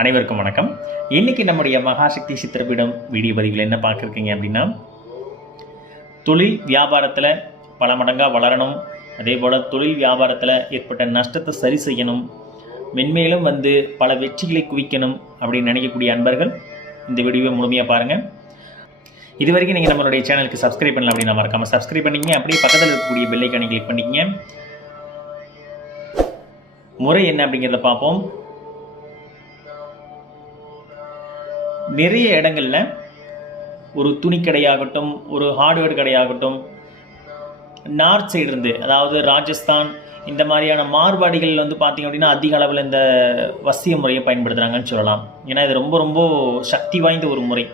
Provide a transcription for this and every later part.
அனைவருக்கும் வணக்கம். இன்றைக்கி நம்முடைய மகாசக்தி சித்திரப்பீடம் வீடியோ பதிவில் என்ன பார்க்குறீங்க அப்படின்னா, தொழில் வியாபாரத்தில் பல மடங்காக வளரணும், அதே போல் தொழில் வியாபாரத்தில் ஏற்பட்ட நஷ்டத்தை சரி செய்யணும், மென்மேலும் பல வெற்றிகளை குவிக்கணும் அப்படின்னு நினைக்கக்கூடிய அன்பர்கள் இந்த வீடியோவை முழுமையாக பாருங்கள். இது வரைக்கும் நீங்கள் நம்மளுடைய சேனலுக்கு சப்ஸ்கிரைப் பண்ணல அப்படின்னா மறக்காமல் சப்ஸ்கிரைப் பண்ணிக்கங்க. அப்படியே பக்கத்தில் இருக்கக்கூடிய பெல் ஐக்கானை கிளிக் பண்ணிக்கங்க. முறை என்ன அப்படிங்கிறத பார்ப்போம். நிறைய இடங்களில் ஒரு துணி கடையாகட்டும், ஒரு ஹார்ட்வேர் கடையாகட்டும், நார்த் சைடு இருந்து, அதாவது ராஜஸ்தான் இந்த மாதிரியான மார்வாடிகள் பார்த்திங்க அப்படின்னா அதிக அளவில் இந்த வசிய முறையை பயன்படுத்துகிறாங்கன்னு சொல்லலாம். ஏன்னா இது ரொம்ப ரொம்ப சக்தி வாய்ந்த ஒரு முறை.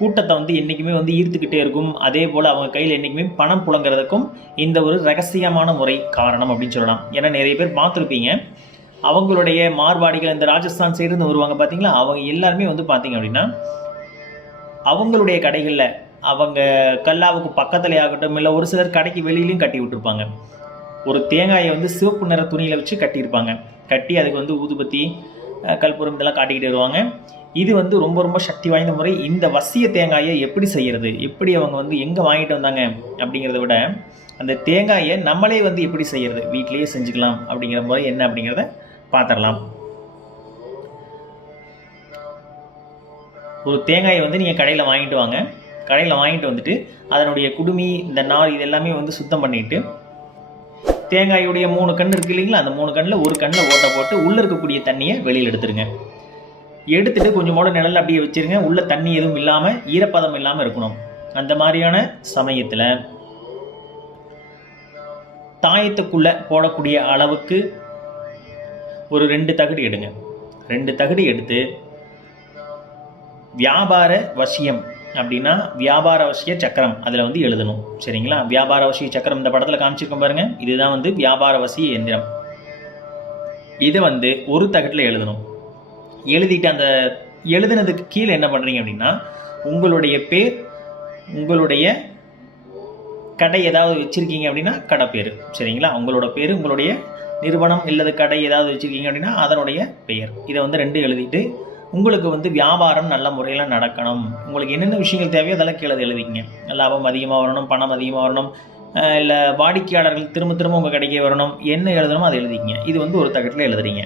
கூட்டத்தை என்றைக்குமே ஈர்த்துக்கிட்டே இருக்கும். அதே போல் அவங்க கையில் என்றைக்குமே பணம் புழங்குறதுக்கும் இந்த ஒரு ரகசியமான முறை காரணம் அப்படின்னு சொல்லலாம். ஏன்னா நிறைய பேர் பார்த்துருப்பீங்க, அவங்களுடைய மார்வாடிகள் இந்த ராஜஸ்தான் சைடுன்னு வருவாங்க பார்த்தீங்களா, அவங்க எல்லாருமே பார்த்திங்க அப்படின்னா அவங்களுடைய கடைகளில் அவங்க கல்லாவுக்கு பக்கத்தில் ஆகட்டும், இல்லை ஒரு சிலர் கடைக்கு வெளியிலையும் கட்டி விட்டுருப்பாங்க. ஒரு தேங்காயை சிவப்பு நிற துணியில் வச்சு கட்டியிருப்பாங்க. கட்டி அதுக்கு ஊதுபத்தி கற்பூரம் இதெல்லாம் காட்டிக்கிட்டு வருவாங்க. இது ரொம்ப ரொம்ப சக்தி வாய்ந்த முறை. இந்த வசிய தேங்காயை எப்படி செய்கிறது, எப்படி அவங்க எங்கே வாங்கிட்டு வந்தாங்க அப்படிங்கிறத விட, அந்த தேங்காயை நம்மளே எப்படி செய்கிறது, வீட்டிலேயே செஞ்சுக்கலாம் அப்படிங்கிற முறை என்ன அப்படிங்கிறத பார்த்துடலாம். ஒரு தேங்காயை நீங்கள் கடையில் வாங்கிட்டு வாங்க. கடையில் வாங்கிட்டு வந்துட்டு அதனுடைய குடுமி, இந்த நார் இது எல்லாமே சுத்தம் பண்ணிவிட்டு, தேங்காயுடைய 3 கண் இருக்குது இல்லைங்களா, அந்த 3 கண்ணில் ஒரு கண்ணில் ஓட்டை போட்டு உள்ளே இருக்கக்கூடிய தண்ணியை வெளியில் எடுத்துருங்க. எடுத்துட்டு கொஞ்சமோட நிழல் அப்படியே வச்சுருங்க. உள்ள தண்ணி எதுவும் இல்லாமல், ஈரப்பதம் இல்லாமல் இருக்கணும். அந்த மாதிரியான சமயத்தில் தாயத்துக்குள்ளே போடக்கூடிய அளவுக்கு ஒரு 2 தகடு எடுங்க. 2 தகடு எடுத்து வியாபார வசியம் அப்படின்னா வியாபார வசிய சக்கரம் அதில் எழுதணும். சரிங்களா? வியாபார வசிய சக்கரம் இந்த படத்தில் காமிச்சிருக்கோம் பாருங்கள், இதுதான் வியாபார வசிய எந்திரம். இதை ஒரு தகட்டில் எழுதணும். எழுதிட்டு அந்த எழுதுனதுக்கு கீழே என்ன பண்ணுறீங்க அப்படின்னா, உங்களுடைய பேர், உங்களுடைய கடை ஏதாவது வச்சுருக்கீங்க அப்படின்னா கடை பேர், சரிங்களா, உங்களோட பேர், உங்களுடைய நிறுவனம் இல்லது கடை ஏதாவது வச்சுருக்கீங்க அப்படின்னா அதனுடைய பெயர், இதை 2 எழுதிட்டு, உங்களுக்கு வியாபாரம் நல்ல முறையில் நடக்கணும், உங்களுக்கு என்னென்ன விஷயங்கள் தேவையோ அதெல்லாம் கீழே எழுதிக்கிங்க. லாபம் அதிகமாக வரணும், பணம் அதிகமாக வரணும், இல்லை வாடிக்கையாளர்கள் திரும்ப திரும்ப உங்கள் கடைக்கே வரணும், என்ன எழுதணுமோ அதை எழுதிக்கிங்க. இது ஒரு தகட்டில் எழுதுறீங்க.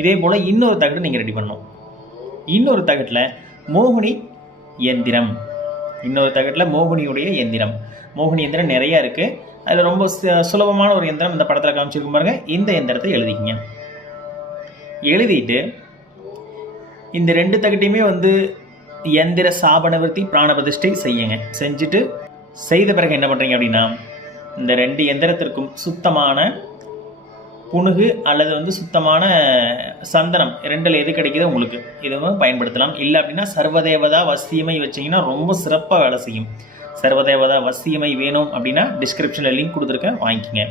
இதே போல் இன்னொரு தகட்டு நீங்கள் ரெடி பண்ணணும். இன்னொரு தகட்டில் மோகினி எந்திரம், இன்னொரு தகட்டில் மோகினியுடைய எந்திரம். மோகினி எந்திரம் நிறையா இருக்குது. அதில் ரொம்ப சுலபமான ஒரு எந்திரம் இந்த படத்தில் காமிச்சிருக்கும் பாருங்க, இந்த எந்திரத்தை எழுதிக்கிங்க. எழுதிட்டு இந்த 2 தகட்டையுமே எந்திர சாபனவர்த்தி பிராணபிரதிஷ்டை செய்யுங்க. செஞ்சுட்டு செய்த பிறகு என்ன பண்ணுறீங்க அப்படின்னா, இந்த 2 எந்திரத்திற்கும் சுத்தமான புணுகு அல்லது சுத்தமான சந்தனம் 2ல் எது கிடைக்குதோ உங்களுக்கு இதுவும் பயன்படுத்தலாம். இல்லை அப்படின்னா சர்வதேவதா வசியமை வச்சிங்கன்னா ரொம்ப சிறப்பாக வேலை செய்யும். சர்வதேவதா வசியமை வேணும் அப்படின்னா டிஸ்கிரிப்ஷனில் லிங்க் கொடுத்துருக்கேன், வாங்கிக்கிங்க.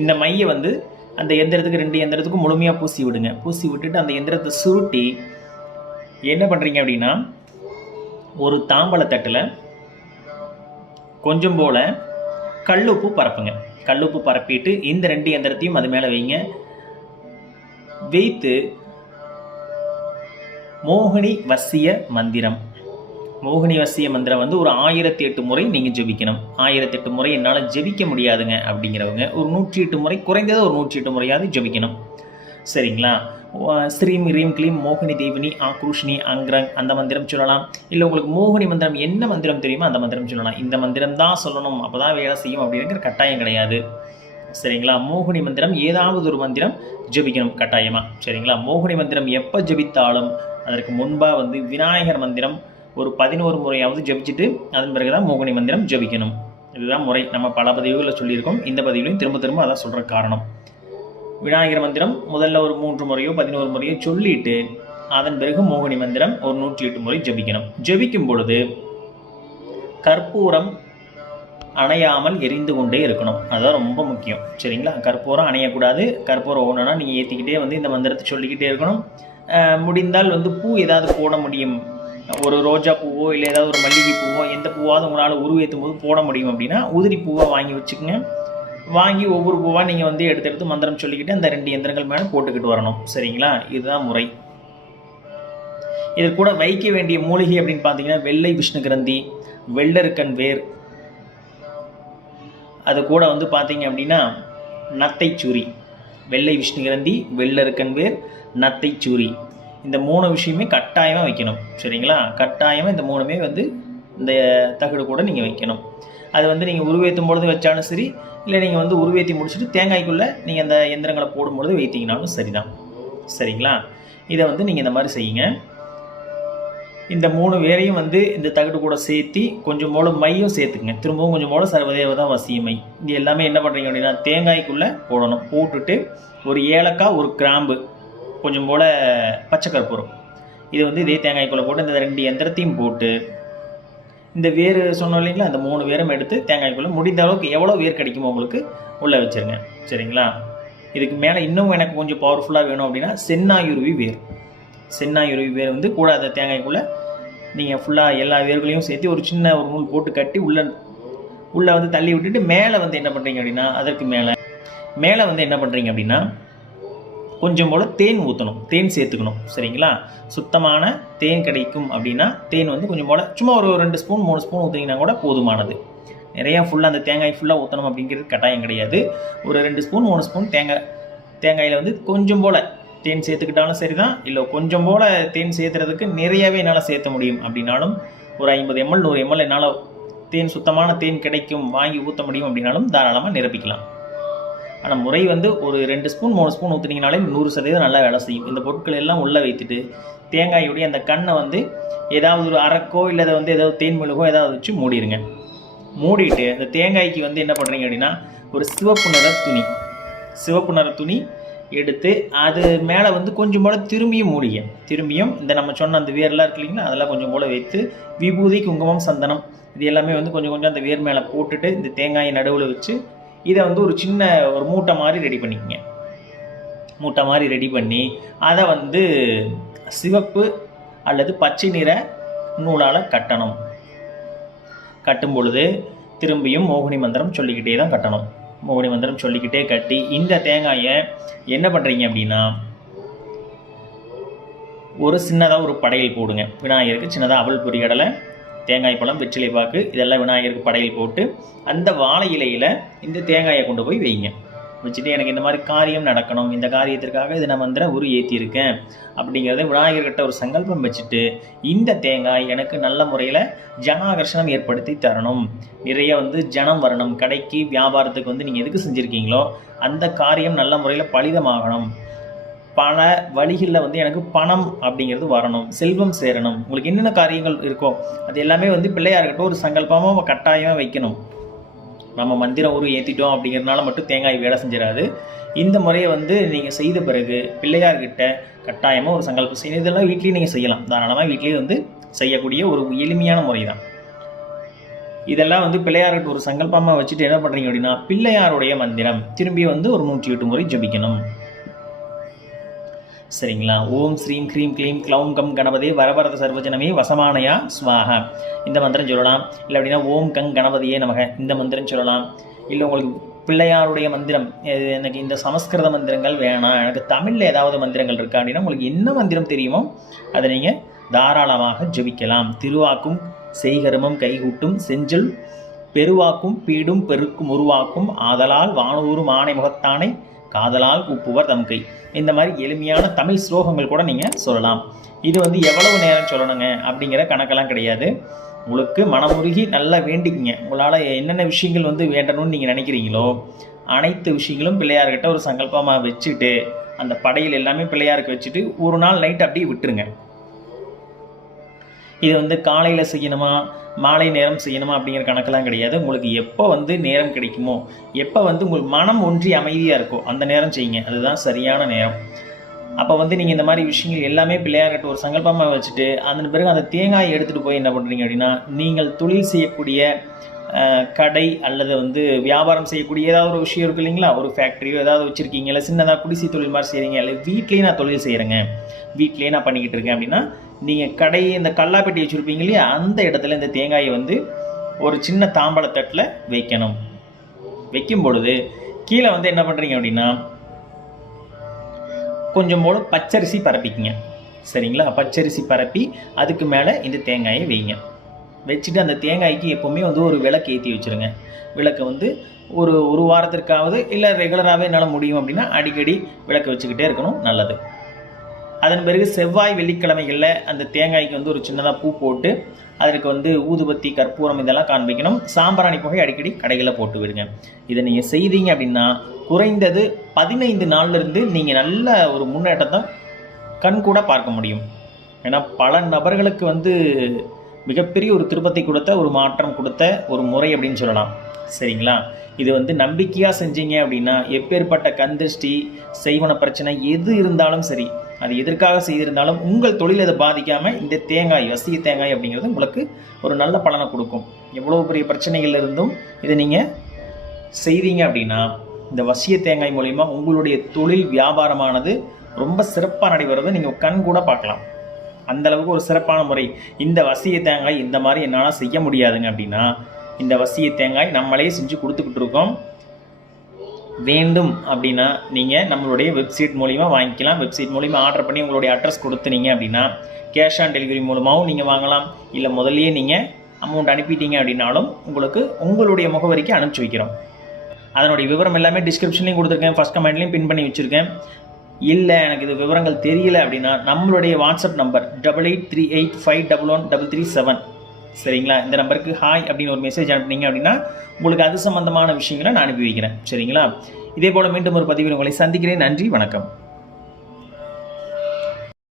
இந்த மையை அந்த எந்திரத்துக்கு 2 எந்திரத்துக்கும் முழுமையாக பூசி விடுங்க. பூசி விட்டுட்டு அந்த எந்திரத்தை சுருட்டி என்ன பண்ணுறீங்க அப்படின்னா, ஒரு தாம்பழத்தட்டில் கொஞ்சம் போல் கல்லுப்பு பரப்புங்க. கல்லுப்பு பரப்பிட்டு இந்த 2 எந்திரத்தையும் அது மேலே வைங்க. வைத்து மோகினி வசிய மந்திரம், மோகினி வசிய மந்திரம் ஒரு 1008 முறை நீங்கள் ஜெபிக்கணும். 1008 முறை என்னால் ஜெபிக்க முடியாதுங்க அப்படிங்கிறவங்க ஒரு 108 முறை, குறைந்தது ஒரு 108 முறையாவது ஜெபிக்கணும். சரிங்களா? ஸ்ரீம் ரீம் க்ளீம் மோகினி தேவினி ஆக்ரூஷினி அங்க்ரங் அந்த மந்திரம் சொல்லலாம். இல்லை உங்களுக்கு மோகினி மந்திரம் என்ன மந்திரம் தெரியுமோ அந்த மந்திரம் சொல்லலாம். இந்த மந்திரம் தான் சொல்லணும், அப்போ தான் வேலை செய்யும் அப்படிங்கிற கட்டாயம் கிடையாது. சரிங்களா? மோகினி மந்திரம் ஏதாவது ஒரு மந்திரம் ஜெபிக்கணும் கட்டாயமாக. சரிங்களா? மோகினி மந்திரம் எப்போ ஜெபித்தாலும் அதற்கு முன்பாக விநாயகர் மந்திரம் ஒரு 11 முறையாவது ஜெபிச்சுட்டு அதன் பிறகு தான் மோகினி மந்திரம் ஜெபிக்கணும். இதுதான் முறை. நம்ம பல பதிவுகளில் சொல்லியிருக்கோம். இந்த பதிவுலையும் திரும்ப திரும்ப அதான் சொல்கிற காரணம். விநாயகர் மந்திரம் முதல்ல ஒரு 3 முறையோ 11 முறையோ சொல்லிட்டு அதன் பிறகு மோகினி மந்திரம் ஒரு 108 முறை ஜெபிக்கணும். ஜெபிக்கும் பொழுது கற்பூரம் அணையாமல் எரிந்து கொண்டே இருக்கணும். அதுதான் ரொம்ப முக்கியம். சரிங்களா? கற்பூரம் அணையக்கூடாது. கற்பூரம் ஒன்றுனா நீங்கள் ஏற்றிக்கிட்டே இந்த மந்திரத்தை சொல்லிக்கிட்டே இருக்கணும். முடிந்தால் பூ ஏதாவது போட முடியும், ஒரு ரோஜா பூவோ இல்லை ஏதாவது ஒரு மல்லிகை பூவோ, எந்த பூவாவது உங்களால் உருவேற்றும் போது போட முடியும் அப்படின்னா உதிரி பூவை வாங்கி வச்சுக்கோங்க. வாங்கி ஒவ்வொரு பூவாக நீங்கள் எடுத்து மந்திரம் சொல்லிக்கிட்டு அந்த 2 எந்திரங்கள் மேலே போட்டுக்கிட்டு வரணும். சரிங்களா? இதுதான் முறை. இது கூட வைக்க வேண்டிய மூலிகை அப்படின்னு பார்த்தீங்கன்னா வெள்ளை விஷ்ணு கிரந்தி, வெள்ளருக்கன் வேர், அது கூட வந்து பார்த்தீங்க அப்படின்னா நத்தைச்சூரி. வெள்ளை விஷ்ணு கிரந்தி, வெள்ளருக்கன் வேர், நத்தைச்சூரி, இந்த 3 விஷயமே கட்டாயமாக வைக்கணும். சரிங்களா? கட்டாயமாக இந்த 3மே வந்து இந்த தகடு கூட நீங்கள் வைக்கணும். அது வந்து நீங்கள் உருவேற்றும் பொழுது வச்சாலும் சரி, இல்லை நீங்கள் வந்து உருவேற்றி முடிச்சுட்டு தேங்காய்க்குள்ளே நீங்கள் அந்த எந்திரங்களை போடும்பொழுது வைத்தீங்கனாலும் சரிதான். சரிங்களா? இதை வந்து நீங்கள் இந்த மாதிரி செய்யுங்க. இந்த 3 வேரையும் வந்து இந்த தகடு கூட சேர்த்து கொஞ்சம் போல் மையும் சேர்த்துக்குங்க. திரும்பவும் கொஞ்சம் போல் சர்வதேவதா வசியமை. இது எல்லாமே என்ன பண்ணுறீங்க அப்படின்னா தேங்காய்க்குள்ளே போடணும். போட்டுட்டு ஒரு ஏலக்காய், ஒரு கிராம்பு, கொஞ்சம் போல் பச்சை கற்பூரம், இது வந்து இதே தேங்காய்க்குள்ளே போட்டு இந்த 2 எந்திரத்தையும் போட்டு இந்த வேர் சொன்னோம் இல்லைங்களா, அந்த 3 வேரும் எடுத்து தேங்காய்க்குள்ளே முடிந்த அளவுக்கு எவ்வளோ வேர் கிடைக்குமோ உங்களுக்கு உள்ளே வச்சுருங்க. சரிங்களா? இதுக்கு மேலே இன்னும் எனக்கு கொஞ்சம் பவர்ஃபுல்லாக வேணும் அப்படின்னா சென்னாயுருவி வேர். சென்னாயுருவி வேர் வந்து கூட அந்த தேங்காய்க்குள்ளே நீங்கள் ஃபுல்லாக எல்லா வேர்களையும் சேர்த்து ஒரு சின்ன ஒரு நூல் போட்டு கட்டி உள்ளே வந்து தள்ளி விட்டுட்டு மேலே வந்து என்ன பண்ணுறீங்க அப்படின்னா அதற்கு மேலே வந்து என்ன பண்ணுறீங்க அப்படின்னா கொஞ்சம் போல் தேன் ஊற்றணும், தேன் சேர்த்துக்கணும். சரிங்களா? சுத்தமான தேன் கிடைக்கும் அப்படின்னா தேன் வந்து கொஞ்சம் போல் சும்மா ஒரு 2 ஸ்பூன் 3 ஸ்பூன் ஊற்றிங்கன்னா கூட போதுமானது. நிறையா ஃபுல்லாக அந்த தேங்காய் ஃபுல்லாக ஊற்றணும் அப்படிங்கிறது கட்டாயம் கிடையாது. ஒரு 2 ஸ்பூன் 3 ஸ்பூன் தேங்காயில் வந்து கொஞ்சம் போல் தேன் சேர்த்துக்கிட்டாலும் சரி தான். இல்லை கொஞ்சம் போல் தேன் சேர்த்துறதுக்கு நிறையாவே என்னால் சேர்த்த முடியும் அப்படின்னாலும் ஒரு 50 ml 100 ml என்னால் தேன் சுத்தமான தேன் கிடைக்கும் வாங்கி ஊற்ற முடியும் அப்படின்னாலும் தாராளமாக நிரப்பிக்கலாம். ஆனால் முறை வந்து ஒரு 2 ஸ்பூன் 3 ஸ்பூன் ஊற்றுனீங்கனாலே 100% நல்லா வேலை செய்யும். இந்த பொருட்கள் எல்லாம் உள்ளே வைத்துட்டு தேங்காயுடைய அந்த கண்ணை வந்து ஏதாவது ஒரு அரக்கோ இல்லை அதை வந்து ஏதாவது தேன் மெழுகோ ஏதாவது வச்சு மூடிடுங்க. மூடிட்டு அந்த தேங்காய்க்கு வந்து என்ன பண்ணுறீங்க அப்படின்னா ஒரு சிவப்பு நிற துணி எடுத்து அது மேலே வந்து கொஞ்சம் போல் திரும்பியும் இந்த நம்ம சொன்ன அந்த வேர்லாம் இருக்கு இல்லைங்களா, அதெல்லாம் கொஞ்சம் போல் வைத்து விபூதி, குங்குமம், சந்தனம் இது எல்லாமே வந்து கொஞ்சம் அந்த வேர் மேலே போட்டுட்டு இந்த தேங்காயை நடுவில் வச்சு இதை வந்து ஒரு சின்ன ஒரு மூட்டை மாதிரி ரெடி பண்ணிக்கங்க. மூட்டை மாதிரி ரெடி பண்ணி அதை வந்து சிவப்பு அல்லது பச்சை நிற நூலால் கட்டணும். கட்டும் பொழுது திரும்பியும் மோகினி மந்திரம் சொல்லிக்கிட்டே தான் கட்டணும். மோகினி மந்திரம் சொல்லிக்கிட்டே கட்டி இந்த தேங்காயை என்ன பண்ணுறீங்க அப்படின்னா ஒரு சின்னதாக ஒரு படையல் போடுங்க. விநாயகருக்கு சின்னதாக அவல் பொரிகடலை, தேங்காய் பழம், வெற்றிலை பாக்கு இதெல்லாம் விநாயகருக்கு படையல் போட்டு அந்த வாழை இலையில் இந்த தேங்காயை கொண்டு போய் வைங்க. வச்சுட்டு எனக்கு இந்த மாதிரி காரியம் நடக்கணும், இந்த காரியத்திற்காக இதை நான் மந்திரம் ஏற்றியிருக்கேன் அப்படிங்கிறத விநாயகர்கிட்ட ஒரு சங்கல்பம் வச்சுட்டு இந்த தேங்காய் எனக்கு நல்ல முறையில் ஜனாகர்ஷணம் ஏற்படுத்தி தரணும், நிறைய வந்து ஜனம் வரணும், கடைக்கு வியாபாரத்துக்கு வந்து நீங்கள் எதுக்கு செஞ்சுருக்கீங்களோ அந்த காரியம் நல்ல முறையில் பலிதமாகணும், பல வழிகளில் வந்து எனக்கு பணம் அப்படிங்கிறது வரணும், செல்வம் சேரணும், உங்களுக்கு என்னென்ன காரியங்கள் இருக்கோ அது எல்லாமே வந்து பிள்ளையார்கிட்ட ஒரு சங்கல்பமாக கட்டாயமாக வைக்கணும். நம்ம மந்திரம் ஏற்றிட்டோம் அப்படிங்கிறதுனால மட்டும் தேங்காய் வேலை செஞ்சிடாது. இந்த முறையை வந்து நீங்கள் செய்த பிறகு பிள்ளையார்கிட்ட கட்டாயமாக ஒரு சங்கல்பம் செய்யணும். இதெல்லாம் வீட்லேயும் நீங்கள் செய்யலாம். தாராளமாக வீட்லேயே வந்து செய்யக்கூடிய ஒரு எளிமையான முறை தான். இதெல்லாம் வந்து பிள்ளையார்கிட்ட ஒரு சங்கல்பமாக வச்சுட்டு என்ன பண்ணுறீங்க அப்படின்னா பிள்ளையாருடைய மந்திரம் திரும்பி வந்து ஒரு 108 முறை ஜபிக்கணும். சரிங்களா? ஓம் ஸ்ரீம் க்ரீம் க்ளீம் க்ளௌம் கம் கணபதே வரவரத சர்வஜனமே வசமானயா ஸ்வாஹா இந்த மந்திரம் சொல்லலாம். இல்லை அப்படின்னா ஓம் கங் கணபதியே நமக இந்த மந்திரம் சொல்லலாம். இல்லை உங்களுக்கு பிள்ளையாருடைய மந்திரம் எனக்கு இந்த சமஸ்கிருத மந்திரங்கள் வேணாம், எனக்கு தமிழில் ஏதாவது மந்திரங்கள் இருக்கா அப்படின்னா உங்களுக்கு என்ன மந்திரம் தெரியுமோ அதை நீங்கள் தாராளமாக ஜபிக்கலாம். திருவாக்கும் செய்கருமம் கைகூட்டும் செஞ்சொல் பெருவாக்கும் பீடும் பெருக்கும் உருவாக்கும் ஆதலால் வானூரும் ஆணை முகத்தானை காதலால் கூப்புவர் தம் கை இந்த மாதிரி எளிமையான தமிழ் ஸ்லோகங்கள் கூட நீங்கள் சொல்லலாம். இது வந்து எவ்வளவு நேரம் சொல்லணுங்க அப்படிங்கிற கணக்கெல்லாம் கிடையாது. உங்களுக்கு மனமுருகி நல்லா வேண்டிக்கிங்க. உங்களால் என்னென்ன விஷயங்கள் வந்து வேண்டணும்னு நீங்கள் நினைக்கிறீங்களோ அனைத்து விஷயங்களும் பிள்ளையார்கிட்ட ஒரு சங்கல்பமாக வச்சுட்டு அந்த படையில் எல்லாமே பிள்ளையாருக்கு வச்சுட்டு ஒரு நாள் நைட் அப்படியே விட்டுருங்க. இது வந்து காலையில் செய்யணுமா மாலை நேரம் செய்யணுமா அப்படிங்கிற கணக்கெல்லாம் கிடையாது. உங்களுக்கு எப்போ வந்து நேரம் கிடைக்குமோ, எப்போ வந்து உங்களுக்கு மனம் ஒன்றி அமைதியாக இருக்கோ அந்த நேரம் செய்யுங்க. அதுதான் சரியான நேரம். அப்போ வந்து நீங்கள் இந்த மாதிரி விஷயங்கள் எல்லாமே பிள்ளையார்கிட்ட ஒரு சங்கல்பமாக வச்சுட்டு அதன் பிறகு அந்த தேங்காயை எடுத்துகிட்டு போய் என்ன பண்ணுறீங்க அப்படின்னா நீங்கள் தொழில் செய்யக்கூடிய கடை அல்லது வந்து வியாபாரம் செய்யக்கூடிய ஏதாவது ஒரு விஷயம் இருக்குது இல்லைங்களா, ஒரு ஃபேக்ட்ரியோ ஏதாவது வச்சுருக்கீங்க, இல்லை சின்னதாக குடிசை தொழில் மாதிரி செய்கிறீங்க, இல்லை வீட்லேயே நான் தொழில் செய்கிறேங்க, வீட்லேயே நான் பண்ணிக்கிட்டு இருக்கேன் அப்படின்னா நீங்கள் கடை இந்த கல்லாப்பெட்டி வச்சுருப்பீங்க இல்லையா அந்த இடத்துல இந்த தேங்காயை வந்து ஒரு சின்ன தாம்பழத்தட்டில் வைக்கணும். வைக்கும் பொழுது கீழே வந்து என்ன பண்ணுறீங்க அப்படின்னா கொஞ்சம் போல் பச்சரிசி பரப்பிக்குங்க. சரிங்களா. பச்சரிசி பரப்பி அதுக்கு மேலே இந்த தேங்காயை வைங்க. வச்சுட்டு அந்த தேங்காய்க்கு எப்போவுமே வந்து ஒரு விளக்கு ஏற்றி வச்சுருங்க. விளக்கை வந்து ஒரு வாரத்திற்காவது இல்லை ரெகுலராகவே என்னால் முடியும் அப்படின்னா அடிக்கடி விளக்கு வச்சுக்கிட்டே இருக்கணும், நல்லது. அதன் பிறகு செவ்வாய் வெள்ளிக்கிழமைகளில் அந்த தேங்காய்க்கு வந்து ஒரு சின்னதாக பூ போட்டு அதற்கு வந்து ஊதுபத்தி கற்பூரம் இதெல்லாம் காண்பிக்கணும். சாம்பிராணி புகை அடிக்கடி கடைகளில் போட்டு விடுங்க. இதை நீங்கள் செய்தீங்க அப்படின்னா குறைந்தது 15 நாள்லேருந்து நீங்கள் நல்ல ஒரு முன்னேற்றத்தை கண் கூட பார்க்க முடியும். ஏன்னா பல நபர்களுக்கு வந்து மிகப்பெரிய ஒரு திருப்பத்தை கொடுத்த ஒரு மாற்றம் கொடுத்த ஒரு முறை அப்படின்னு சொல்லலாம். சரிங்களா. இது வந்து நம்பிக்கையாக செஞ்சீங்க அப்படின்னா எப்பேற்பட்ட கந்திருஷ்டி செய்வன பிரச்சனை எது இருந்தாலும் சரி, அது எதற்காக செய்திருந்தாலும் உங்கள் தொழில் அதை பாதிக்காமல் இந்த தேங்காய் வசிய தேங்காய் அப்படிங்கிறது உங்களுக்கு ஒரு நல்ல பலனை கொடுக்கும். எவ்வளோ பெரிய பிரச்சனைகள் இருந்தும் இதை நீங்கள் செய்தீங்க அப்படின்னா இந்த வசிய தேங்காய் மூலிமா உங்களுடைய தொழில் வியாபாரமானது ரொம்ப சிறப்பாக நடைபெறதை நீங்கள் கண் கூட பார்க்கலாம். அந்தளவுக்கு ஒரு சிறப்பான முறை. இந்த வசிய தேங்காய் இந்த மாதிரி என்னால் செய்ய முடியாதுங்க அப்படின்னா இந்த வசிய தேங்காய் நம்மளே செஞ்சு கொடுத்துக்கிட்டு இருக்கோம். வேண்டும் அப்படின்னா நீங்கள் நம்மளுடைய வெப்சைட் மூலிமா வாங்கிக்கலாம். வெப்சைட் மூலிமா ஆர்டர் பண்ணி உங்களுடைய அட்ரஸ் கொடுத்துனீங்க அப்படின்னா கேஷ் ஆன் டெலிவரி மூலமாகவும் நீங்கள் வாங்கலாம். இல்லை முதல்லையே நீங்கள் அமௌண்ட் அனுப்பிட்டீங்க அப்படின்னாலும் உங்களுக்கு உங்களுடைய முகவரிக்கு அனுப்பிச்சி வைக்கிறோம். அதனுடைய விவரம் எல்லாமே டிஸ்கிரிப்ஷன்லையும் கொடுத்துருக்கேன், ஃபஸ்ட் கமெண்ட்லையும் பின் பண்ணி வச்சுருக்கேன். இல்லை எனக்கு இது விவரங்கள் தெரியல அப்படின்னா நம்மளுடைய வாட்ஸ்அப் நம்பர் 8838511337 சரிங்களா. இந்த நம்பருக்கு ஹாய் அப்படின்னு ஒரு மெசேஜ் அனுப்புனீங்க அப்படின்னா உங்களுக்கு அது சம்பந்தமான விஷயங்களை நான் அனுப்பி வைக்கிறேன். சரிங்களா. இதே போல் மீண்டும் ஒரு பதிவில் உங்களை சந்திக்கிறேன். நன்றி, வணக்கம்.